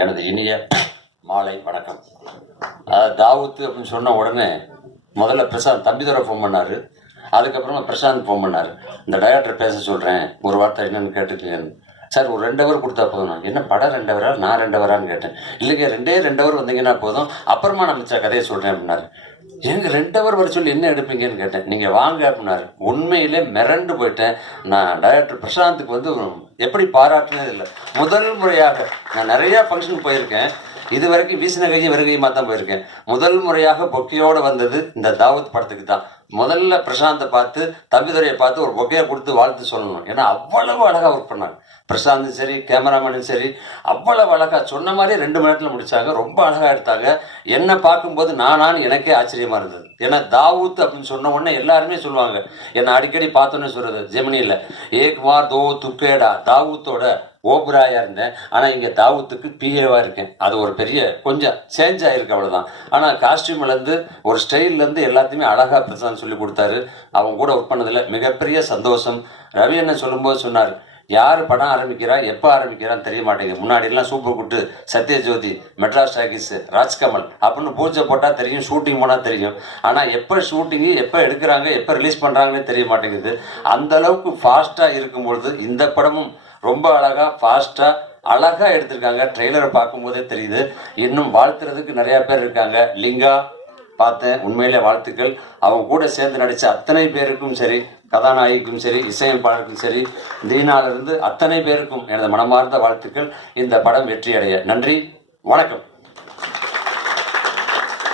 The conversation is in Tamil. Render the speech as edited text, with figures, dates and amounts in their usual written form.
எனது இனிய மாலை வணக்கம். தாவூத்து அப்படின்னு சொன்ன உடனே முதல்ல பிரசாந்த் தம்பிதுரை ஃபோன் பண்ணார். அதுக்கப்புறமா பிரசாந்த் ஃபோன் பண்ணார். இந்த டைரக்டர் பேச சொல்கிறேன், ஒரு வார்த்தை என்னென்னு கேட்டுக்கேன் சார். ஒரு 2 ஹவர் கொடுத்தா போதும். என்ன படம் 2 ஹவரா, நான் 2 ஹவரான்னு கேட்டேன். இல்லைங்க 2 ஹவர் வந்தீங்கன்னா போதும், அப்புறமா நான் மிச்ச கதையை சொல்கிறேன் அப்படின்னாரு. எனக்கு 2 ஹவர் வர சொல்லி என்ன எடுப்பீங்கன்னு கேட்டேன். நீங்கள் வாங்க அப்படின்னாரு. உண்மையிலே மிரண்டு போயிட்டேன். நான் டைரக்டர் பிரசாந்துக்கு எப்படி பாராட்டினது இல்லை. முதல் முறையாக நான் நிறையா ஃபங்க்ஷனுக்கு போயிருக்கேன். இது வரைக்கும் வீசின கையும் வருகையுமா தான் போயிருக்கேன். முதல் முறையாக பொக்கையோடு வந்தது இந்த தாவூத் படத்துக்கு தான். முதல்ல பிரசாந்தை பார்த்து தம்பிதுரையை பார்த்து ஒரு பொக்கையை கொடுத்து வாழ்த்து சொல்லணும். ஏன்னா அவ்வளவு அழகாக ஒர்க் பண்ணாங்க. பிரசாந்தும் சரி, கேமராமேனும் சரி, அவ்வளவு அழகாக சொன்ன மாதிரி 2 மணி நேரத்தில் முடித்தாங்க. ரொம்ப அழகாக எடுத்தாங்க. என்னை பார்க்கும்போது நானான்னு எனக்கே ஆச்சரியமாக இருந்தது. ஏன்னா தாவூத் அப்படின்னு சொன்ன உடனே எல்லாருமே சொல்லுவாங்க, என்னை அடிக்கடி பார்த்தோன்னு சொல்கிறது ஜெமினியில், ஏக்மார் தோ துக்கேடா தாவூத்தோட ஓபராயா இருந்தேன். ஆனால் இங்கே தாவூத்துக்கு பிஏவாக இருக்கேன். அது ஒரு பெரிய கொஞ்சம் சேஞ்ச் ஆகிருக்கு, அவ்வளோதான். ஆனால் காஸ்டியூம்லேருந்து ஒரு ஸ்டைல்லேருந்து எல்லாத்தையுமே அழகாக பிரசாந்த் சொல்லி கொடுத்தாரு. அவங்க கூட ஒர்க் பண்ணதில் மிகப்பெரிய சந்தோஷம். ரவி அண்ணன் சொல்லும்போது சொன்னார், யார் படம் ஆரம்பிக்கிறா, எப்போ ஆரம்பிக்கிறான்னு தெரிய மாட்டேங்குது. முன்னாடிலாம் super good, Sathya Jyothi, Madras talkies, Rajkamal அப்படின்னு பூஜை போட்டால் தெரியும், ஷூட்டிங் போனால் தெரியும். ஆனால் எப்போ ஷூட்டிங்கு, எப்போ எடுக்கிறாங்க, எப்போ ரிலீஸ் பண்ணுறாங்கன்னு தெரிய மாட்டேங்குது. அந்தளவுக்கு ஃபாஸ்ட்டாக இருக்கும்பொழுது இந்த படமும் ரொம்ப அழகாக ஃபாஸ்ட்டாக அழகாக எடுத்திருக்காங்க. ட்ரெய்லரை பார்க்கும்போதே தெரியுது. இன்னும் வாழ்த்துறதுக்கு நிறையா பேர் இருக்காங்க. லிங்கா பார்த்தேன், உண்மையிலே வாழ்த்துக்கள். அவங்க கூட சேர்ந்து நடித்த அத்தனை பேருக்கும் சரி, கதாநாயகிக்கும் சரி, இசையமைப்பாளருக்கும் சரி, தீனாலிருந்து அத்தனை பேருக்கும் எனது மனமார்ந்த வாழ்த்துக்கள். இந்த படம் வெற்றி அடைய. நன்றி, வணக்கம்.